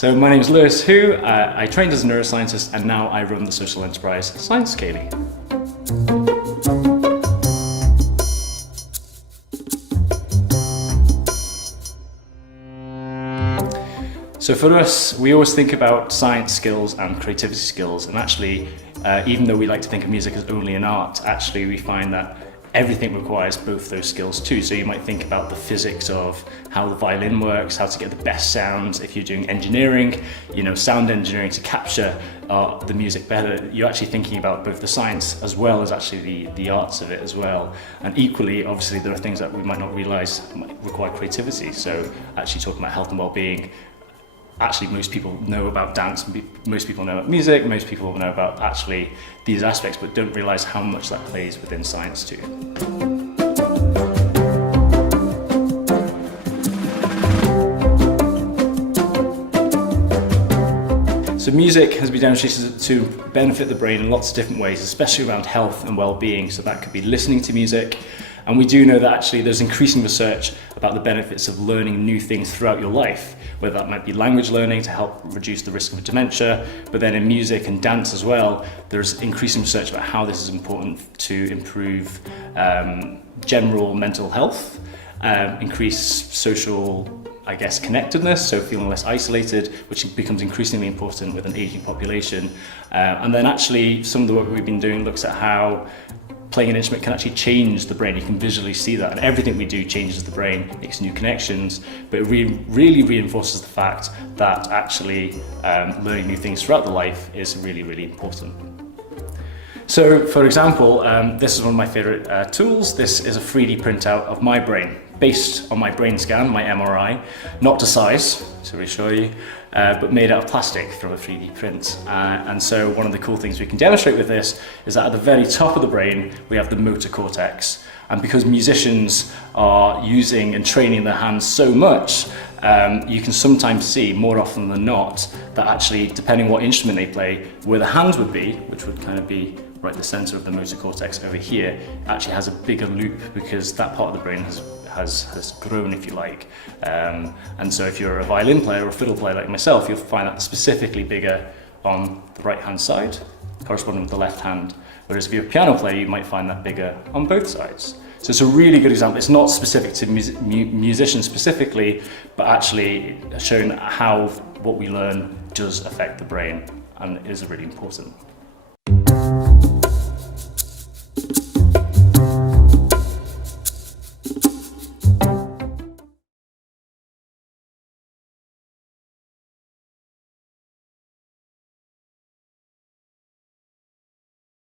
So my name is Lewis Hu. I trained as a neuroscientist and now I run the social enterprise Science Scaly. So for us, we always think about science skills and creativity skills, and actually, even though we like to think of music as only an art, actually we find that everything requires both those skills too. So you might think about the physics of how the violin works, how to get the best sounds. If you're doing engineering, sound engineering to capture the music better, you're actually thinking about both the science as well as actually the arts of it as well. And equally, obviously, there are things that we might not realize might require creativity. So actually talking about health and well-being, actually most people know about dance, most people know about music, most people know about actually these aspects, but don't realize how much that plays within science too. So music has been demonstrated to benefit the brain in lots of different ways, especially around health and well-being. So that could be listening to music. And we do know that actually there's increasing research about the benefits of learning new things throughout your life, whether that might be language learning to help reduce the risk of dementia, but then in music and dance as well, there's increasing research about how this is important to improve general mental health, increase social, connectedness, so feeling less isolated, which becomes increasingly important with an aging population. And then actually some of the work we've been doing looks at how playing an instrument can actually change the brain. You can visually see that, and everything we do changes the brain, makes new connections, but it really reinforces the fact that actually learning new things throughout the life is really important. So for example, this is one of my favorite tools. This is a 3D printout of my brain, based on my brain scan, my MRI, not to size, to reassure you, but made out of plastic from a 3D print. And so one of the cool things we can demonstrate with this is that at the very top of the brain, we have the motor cortex. And because musicians are using and training their hands so much, you can sometimes see, more often than not, that actually, depending what instrument they play, where the hands would be, which would kind of be right at the center of the motor cortex over here, actually has a bigger loop because that part of the brain has grown, if you like. And so if you're a violin player or a fiddle player like myself, you'll find that specifically bigger on the right-hand side, corresponding with the left hand. Whereas if you're a piano player, you might find that bigger on both sides. So it's a really good example. It's not specific to musicians specifically, but actually showing how what we learn does affect the brain and is really important.